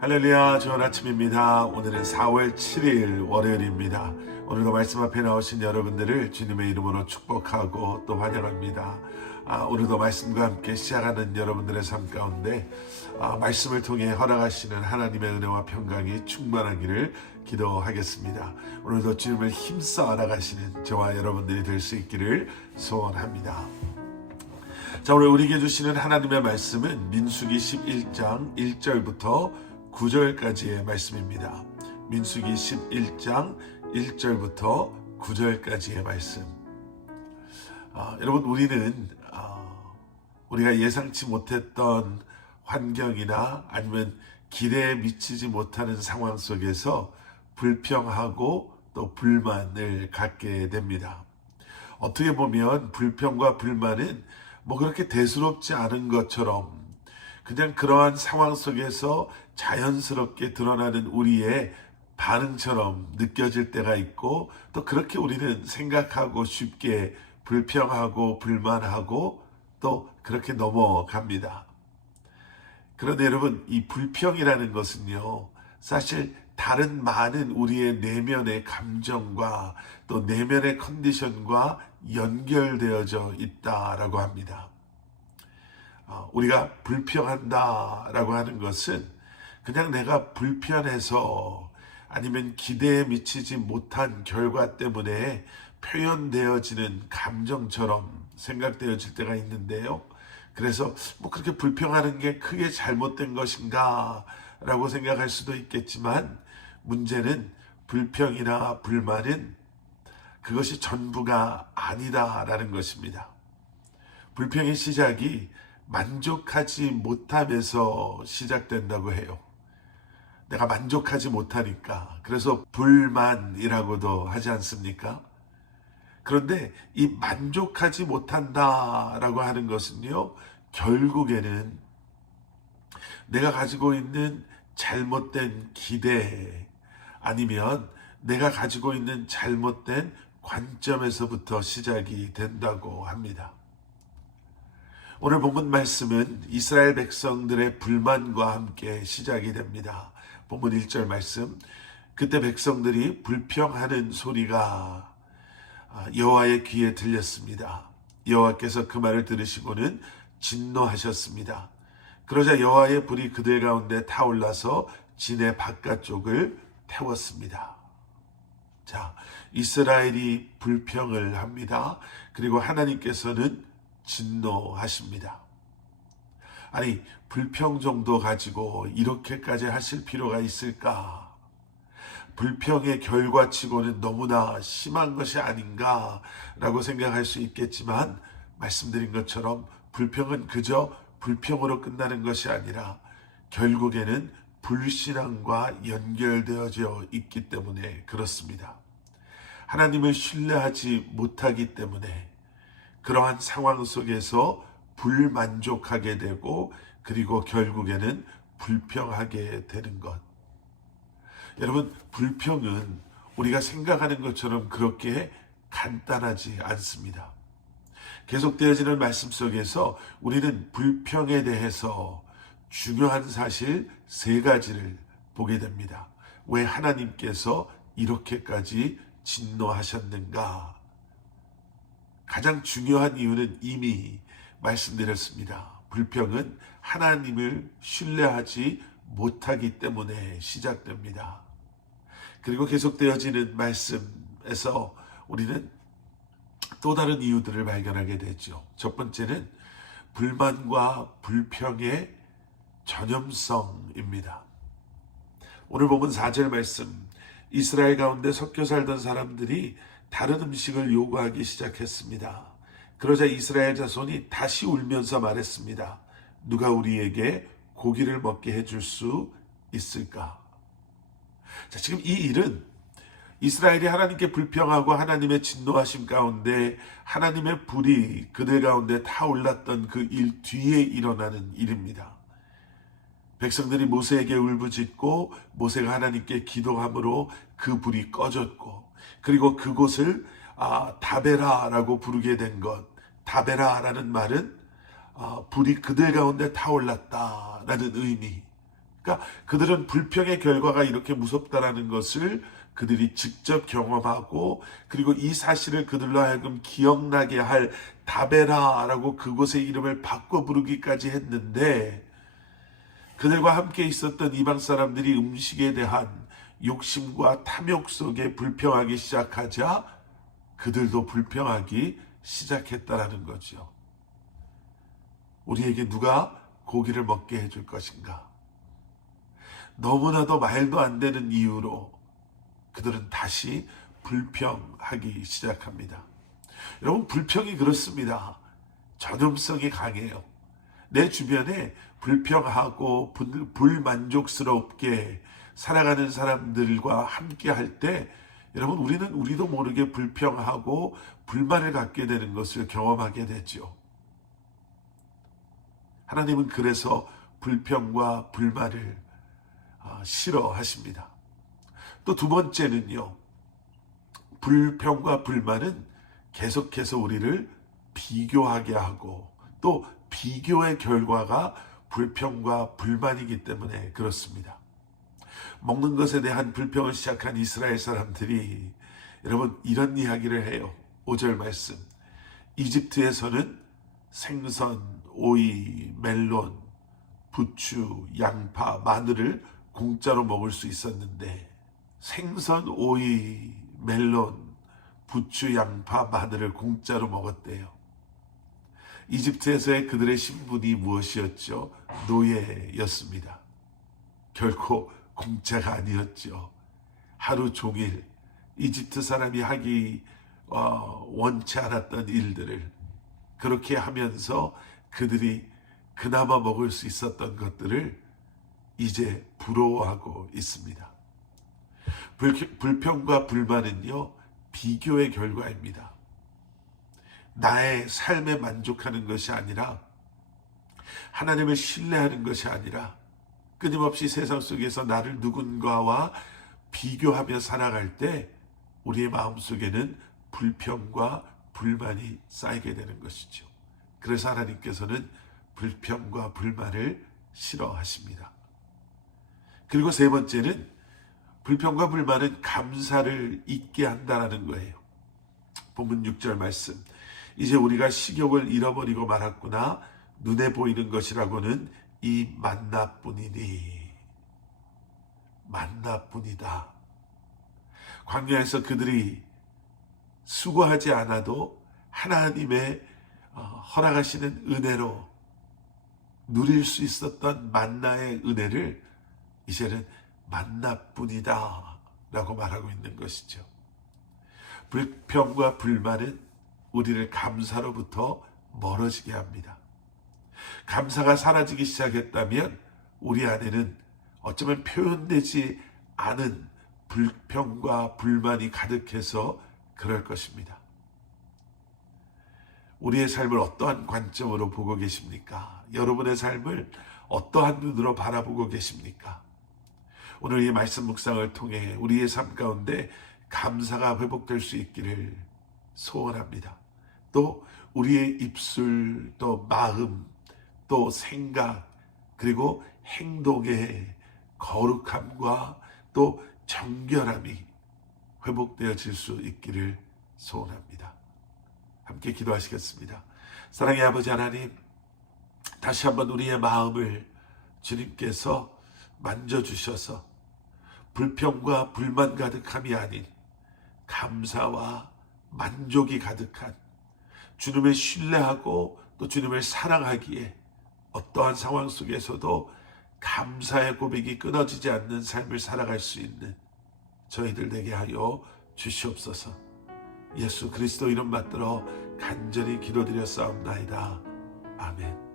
할렐루야, 좋은 아침입니다. 오늘은 4월 7일 월요일입니다. 오늘도 말씀 앞에 나오신 여러분들을 주님의 이름으로 축복하고 또 환영합니다. 오늘도 말씀과 함께 시작하는 여러분들의 삶 가운데 말씀을 통해 허락하시는 하나님의 은혜와 평강이 충만하기를 기도하겠습니다. 오늘도 주님을 힘써 알아가시는 저와 여러분들이 될 수 있기를 소원합니다. 자, 오늘 우리에게 주시는 하나님의 말씀은 민수기 11장 1절부터 9절까지의 말씀입니다. 민수기 11장 1절부터 9절까지의 말씀. 여러분, 우리는 우리가 예상치 못했던 환경이나 아니면 기대에 미치지 못하는 상황 속에서 불평하고 또 불만을 갖게 됩니다. 어떻게 보면 불평과 불만은 그렇게 대수롭지 않은 것처럼 그냥 그러한 상황 속에서 자연스럽게 드러나는 우리의 반응처럼 느껴질 때가 있고, 또 그렇게 우리는 생각하고 쉽게 불평하고 불만하고 또 그렇게 넘어갑니다. 그런데 여러분, 이 불평이라는 것은요, 사실 다른 많은 우리의 내면의 감정과 또 내면의 컨디션과 연결되어져 있다라고 합니다. 우리가 불평한다라고 하는 것은 그냥 내가 불편해서 아니면 기대에 미치지 못한 결과 때문에 표현되어지는 감정처럼 생각되어질 때가 있는데요. 그래서 그렇게 불평하는 게 크게 잘못된 것인가 라고 생각할 수도 있겠지만, 문제는 불평이나 불만은 그것이 전부가 아니다라는 것입니다. 불평의 시작이 만족하지 못함에서 시작된다고 해요. 내가 만족하지 못하니까, 그래서 불만이라고도 하지 않습니까? 그런데 이 만족하지 못한다라고 하는 것은요, 결국에는 내가 가지고 있는 잘못된 기대, 아니면 내가 가지고 있는 잘못된 관점에서부터 시작이 된다고 합니다. 오늘 본문 말씀은 이스라엘 백성들의 불만과 함께 시작이 됩니다. 본문 1절 말씀, 그때 백성들이 불평하는 소리가 여호와의 귀에 들렸습니다. 여호와께서 그 말을 들으시고는 진노하셨습니다. 그러자 여호와의 불이 그들 가운데 타올라서 진의 바깥쪽을 태웠습니다. 자, 이스라엘이 불평을 합니다. 그리고 하나님께서는 진노하십니다. 아니, 불평 정도 가지고 이렇게까지 하실 필요가 있을까? 불평의 결과치고는 너무나 심한 것이 아닌가라고 생각할 수 있겠지만, 말씀드린 것처럼 불평은 그저 불평으로 끝나는 것이 아니라 결국에는 불신앙과 연결되어져 있기 때문에 그렇습니다. 하나님을 신뢰하지 못하기 때문에 그러한 상황 속에서 불만족하게 되고, 그리고 결국에는 불평하게 되는 것. 여러분, 불평은 우리가 생각하는 것처럼 그렇게 간단하지 않습니다. 계속되어지는 말씀 속에서 우리는 불평에 대해서 중요한 사실 3가지를 보게 됩니다. 왜 하나님께서 이렇게까지 진노하셨는가? 가장 중요한 이유는 이미 말씀드렸습니다. 불평은 하나님을 신뢰하지 못하기 때문에 시작됩니다. 그리고 계속되어지는 말씀에서 우리는 또 다른 이유들을 발견하게 되죠. 첫 번째는 불만과 불평의 전염성입니다. 오늘 본문 4절 말씀, 이스라엘 가운데 섞여 살던 사람들이 다른 음식을 요구하기 시작했습니다. 그러자 이스라엘 자손이 다시 울면서 말했습니다. 누가 우리에게 고기를 먹게 해줄 수 있을까? 자, 지금 이 일은 이스라엘이 하나님께 불평하고 하나님의 진노하심 가운데 하나님의 불이 그들 가운데 타올랐던 그 일 뒤에 일어나는 일입니다. 백성들이 모세에게 울부짖고 모세가 하나님께 기도함으로 그 불이 꺼졌고, 그리고 그곳을 다베라라고 부르게 된 것. 다베라라는 말은 불이 그들 가운데 타올랐다라는 의미가 그러니까 그들은 불평의 결과가 이렇게 무섭다라는 것을 그들이 직접 경험하고, 그리고 이 사실을 그들로 하여금 기억나게 할 다베라라고 그곳의 이름을 바꿔 부르기까지 했는데, 그들과 함께 있었던 이방 사람들이 음식에 대한 욕심과 탐욕 속에 불평하기 시작하자 그들도 불평하기 시작했다라는 거죠. 우리에게 누가 고기를 먹게 해줄 것인가? 너무나도 말도 안 되는 이유로 그들은 다시 불평하기 시작합니다. 여러분, 불평이 그렇습니다. 전염성이 강해요. 내 주변에 불평하고 불만족스럽게 살아가는 사람들과 함께 할 때, 여러분, 우리도 모르게 불평하고 불만을 갖게 되는 것을 경험하게 되죠. 하나님은 그래서 불평과 불만을 싫어하십니다. 또 두 번째는요, 불평과 불만은 계속해서 우리를 비교하게 하고, 또 비교의 결과가 불평과 불만이기 때문에 그렇습니다. 먹는 것에 대한 불평을 시작한 이스라엘 사람들이, 여러분, 이런 이야기를 해요. 5절 말씀. 이집트에서는 생선, 오이, 멜론, 부추, 양파, 마늘을 공짜로 먹을 수 있었는데, 생선, 오이, 멜론, 부추, 양파, 마늘을 공짜로 먹었대요. 이집트에서의 그들의 신분이 무엇이었죠? 노예였습니다. 결코 공짜가 아니었죠. 하루 종일 이집트 사람이 하기 원치 않았던 일들을 그렇게 하면서 그들이 그나마 먹을 수 있었던 것들을 이제 부러워하고 있습니다. 불평과 불만은요, 비교의 결과입니다. 나의 삶에 만족하는 것이 아니라, 하나님을 신뢰하는 것이 아니라, 끊임없이 세상 속에서 나를 누군가와 비교하며 살아갈 때 우리의 마음속에는 불평과 불만이 쌓이게 되는 것이죠. 그래서 하나님께서는 불평과 불만을 싫어하십니다. 그리고 세 번째는, 불평과 불만은 감사를 잊게 한다는 거예요. 본문 6절 말씀. 이제 우리가 식욕을 잃어버리고 말았구나. 눈에 보이는 것이라고는 이 만나뿐이니. 만나뿐이다. 광야에서 그들이 수고하지 않아도 하나님의 허락하시는 은혜로 누릴 수 있었던 만나의 은혜를 이제는 만나뿐이다 라고 말하고 있는 것이죠. 불평과 불만은 우리를 감사로부터 멀어지게 합니다. 감사가 사라지기 시작했다면 우리 안에는 어쩌면 표현되지 않은 불평과 불만이 가득해서 그럴 것입니다. 우리의 삶을 어떠한 관점으로 보고 계십니까? 여러분의 삶을 어떠한 눈으로 바라보고 계십니까? 오늘 이 말씀 묵상을 통해 우리의 삶 가운데 감사가 회복될 수 있기를 소원합니다. 또 우리의 입술, 또 마음, 또 생각, 그리고 행동의 거룩함과 또 정결함이 회복되어질 수 있기를 소원합니다. 함께 기도하시겠습니다. 사랑의 아버지 하나님, 다시 한번 우리의 마음을 주님께서 만져주셔서 불평과 불만 가득함이 아닌 감사와 만족이 가득한, 주님을 신뢰하고 또 주님을 사랑하기에 어떠한 상황 속에서도 감사의 고백이 끊어지지 않는 삶을 살아갈 수 있는 저희들 되게 하여 주시옵소서. 예수 그리스도 이름 받들어 간절히 기도드렸사옵나이다. 아멘.